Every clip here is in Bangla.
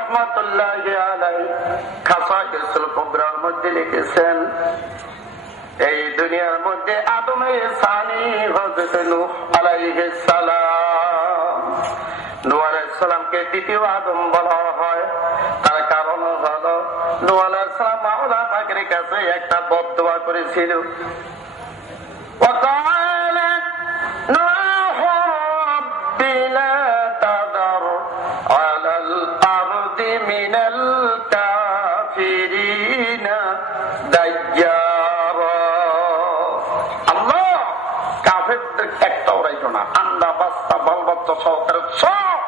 রহমাতুল্লাহি আলাইহি খাসাইসুল কুবরার মধ্যে লিখেছেন, এই দুনিয়ার মধ্যে আদমের সানি হযরত নূহ আলাইহিস সালাম, নূহ আলাইহিস সালামকে দ্বিতীয় আদম বলা হয়। তার কারণ হলো নূহ আলাইহিস সালাম আল্লাহ পাকের কাছে একটা বদদোয়া করেছিল। وقال نوح رب لا تذر على الأرض من الكافرين ديارا। আল্লাহ কাফেরদের একটা ওরাইতো না, আন্ডা বাস্তা বাল বাচ্চা সহকারে সব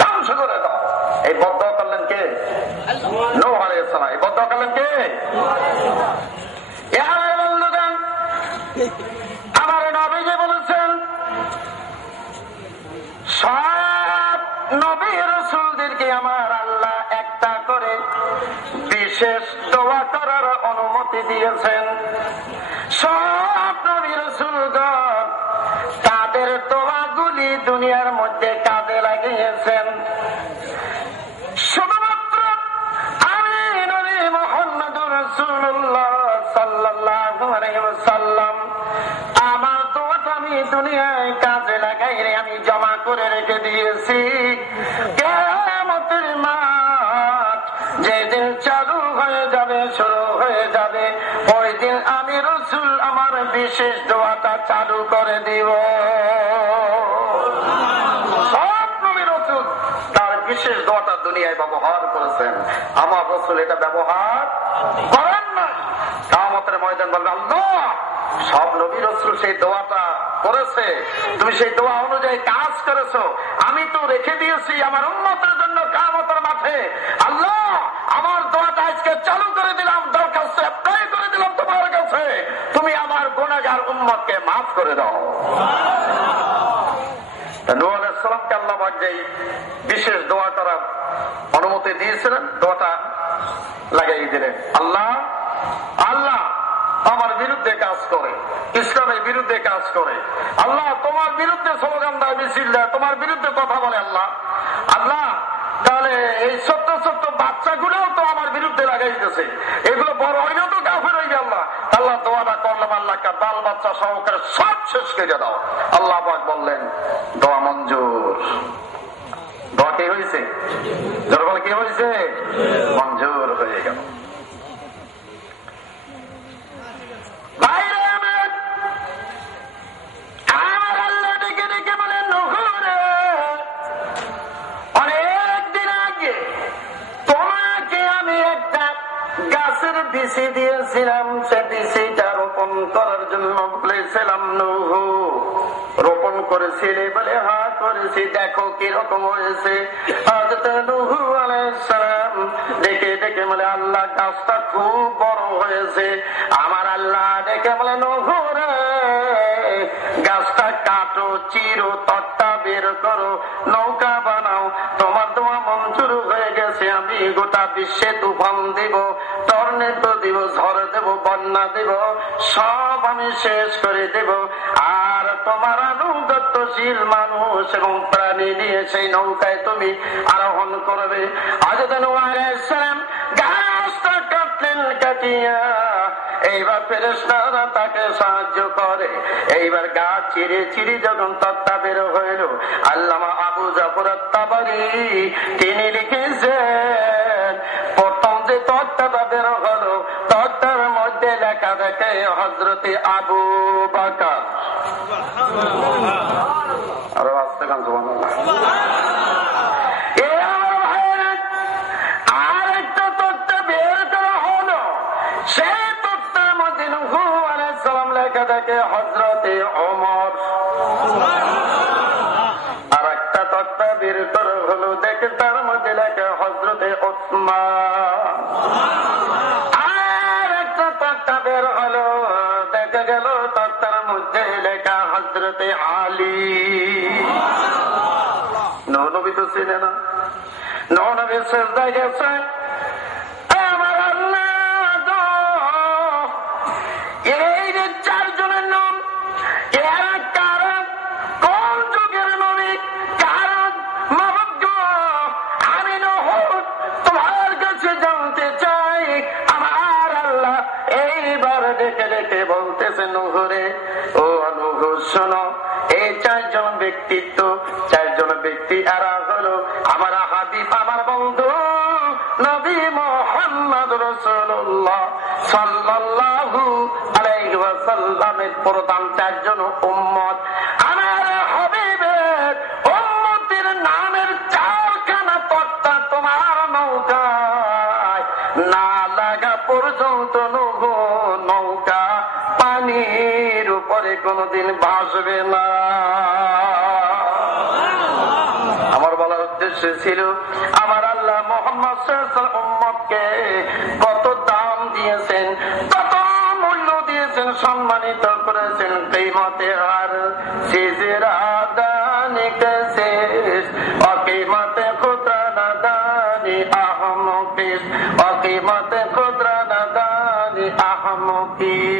ধ্বংস করে দাও। এই বদদোয়া করলেন কে? নূহ আলাইহিস সালাম। এই বদদোয়া করলেন কে? আমার নবীজি বলেছেন, সব নবী রাসূলদেরকে আমার আল্লাহ একটা করে বিশেষ দোয়া করার অনুমতি দিয়েছেন। সব নবী রাসূলগণ তাদের দোয়াগুলি দুনিয়ার মধ্যে কাজে লাগিয়েছেন। শুধুমাত্র আমি নবী মুহাম্মদুর রাসূলুল্লাহ সাল্লাল্লাহু আলাইহি ওয়াসাল্লাম আমার দোয়াটা আমি দুনিয়ায় কাজে লাগাই আমি জমা করে রেখে দিয়েছি। কিয়ামতের মাঠ যেদিন চালু হয়ে যাবে, শুরু হয়ে যাবে, ওই দিন আমি রাসূল আমার বিশেষ দোয়াটা চালু করে দিব। সব নবী রাসূল তার বিশেষ দোয়াটা দুনিয়ায় ব্যবহার করেছেন, আমার রাসূল এটা ব্যবহার করেন না। কিয়ামতের ময়দান বলবে, আল্লাহ সব নবী রাসূল সেই দোয়াটা করেছে, তুমি সেই দোয়া অনুযায়ী কাজ করেছো, আমি তো রেখে দিয়েছি আমার উম্মতের জন্য কিয়ামতের মাঠে। আল্লাহ আমার দোয়াটা আজকে চালু করে দিলাম, দরখাস্ত অ্যাপ্লাই করে দিলাম তোমার কাছে, তুমি আমার গুনাহগার উম্মতকে মাফ করে দাও। নূহ আলাইহিস সালামকে আল্লাহ পাক যেই বিশেষ দোয়া করার অনুমতি দিয়েছিলেন, দোয়াটা লাগাই দিলেন। আল্লাহ আল্লাহ আমার বিরুদ্ধে কাজ করে, ইসলামের বিরুদ্ধে কাজ করে, আল্লাহ তোমার বিরুদ্ধে স্লোগান দেয়, মিছিল দেয়, তোমার বিরুদ্ধে কথা বলে, আল্লাহ আল্লাহ তাহলে এই ছোট্ট ছোট্ট বাচ্চাগুলোও তো আমার বিরুদ্ধে লাগাইতেছে, এগুলো বড় হইলেও তো কাফের হয়ে গেল। আল্লাহ দোয়াটা করলাম, আল্লাহকে বাল বাচ্চা সহকারে সব শেষ করে দাও। আল্লাহ পাক বললেন, দোয়া মঞ্জুর। দোয়া কি হয়েছে? জোর কি হয়েছে? মঞ্জুর হয়ে গেল। গাছের বিচি দিয়েছিলাম, সে বিচিটা রোপণ করার জন্য বলেছিলাম নূহ, রোপণ করেছিলে বলে হ্যাঁ করেছি, দেখো কিরকম হয়েছে। হযরত নূহ আলাইহিস সালাম দেখে দেখে বলে, আল্লাহ গাছটা খুব বড় হয়েছে। আমার আল্লাহ দেখে বলে, নূহ রে গাছটা কাটো, চিরো, তক্তা বের করো, নৌকা বানাও, তোমার দোয়া মঞ্জুর হয়ে গেছে। আমি গোটা বিশ্বে তুফান দিব, টর্নেডো দিব, ঝড় দেব, বন্যা দেব, সব আমি শেষ করে দেব। আর তোমার আনুগত্যশীল মানুষ এবং প্রাণী নিয়ে সেই নৌকায় তুমি আরোহণ করবে। হযরত নূহ আলাইহিস সালাম গাছটা কাটলেন, কাটিয়া এইবার ফেরেশতারা তাকে সাহায্য করে। এইবার গাছ চিরে চিরে যখন তক্তা বের হইল, আল্লামা আবু জাফর আত-তাবারি তিনি লিখেছেন, প্রথম যে তক্তাটা বের হলো, তক্তার মধ্যে লেখা দেখে হযরতে আবু বকর। আরো আসতে গান সুবহানাল্লাহ। আর একটা তক্তা বের করা হলো, সেই তক্তার মধ্যে নূহ আলাইহিস সালাম লেখা দেখে হযরতে ওমর। আর একটা তক্তা বের করা হলো, দেখে তার মধ্যে লেখা হযরতে ওসমান। আর একটা তক্তা বের হলো, দেখা গেল তক্তার মধ্যে লেখা হযরতে আলী। নূহ নবী তো ছিলেন না, নূহ নবী সিজদায় গেছে, আমার আল্লাহ এই যে চারজনের নাম, এরা কারা, কোন যুগের নবী, কারা মাবুদ? আমি নূহ এরা হলো আমার হাবিব, আমার বন্ধু নবী মুহাম্মদ রাসূলুল্লাহ সাল্লাল্লাহু আলাইহি ওয়াসাল্লামের প্রধান 4 জন উম্মত। আমার হাবিবের উম্মতের নামের 4খানা তক্তা তোমার নৌকায় না লাগা পর্যন্ত নৌকা পানির উপরে কোনদিন ভাসবে না। আমার বলার উদ্দেশ্য ছিল আমার আল্লাহ মুহাম্মদ সাল্লাল্লাহু আলাইহি উম্মতকে কত দাম দিয়েছেন, কত মূল্য দিয়েছেন, সম্মানিত করেছেন। কিয়ামতে আর সিজরা দানি কেসেস অকিমতে খুদরা নাদানি আহমকিস অকিমতে খুদরা নাদানি আহমকিস।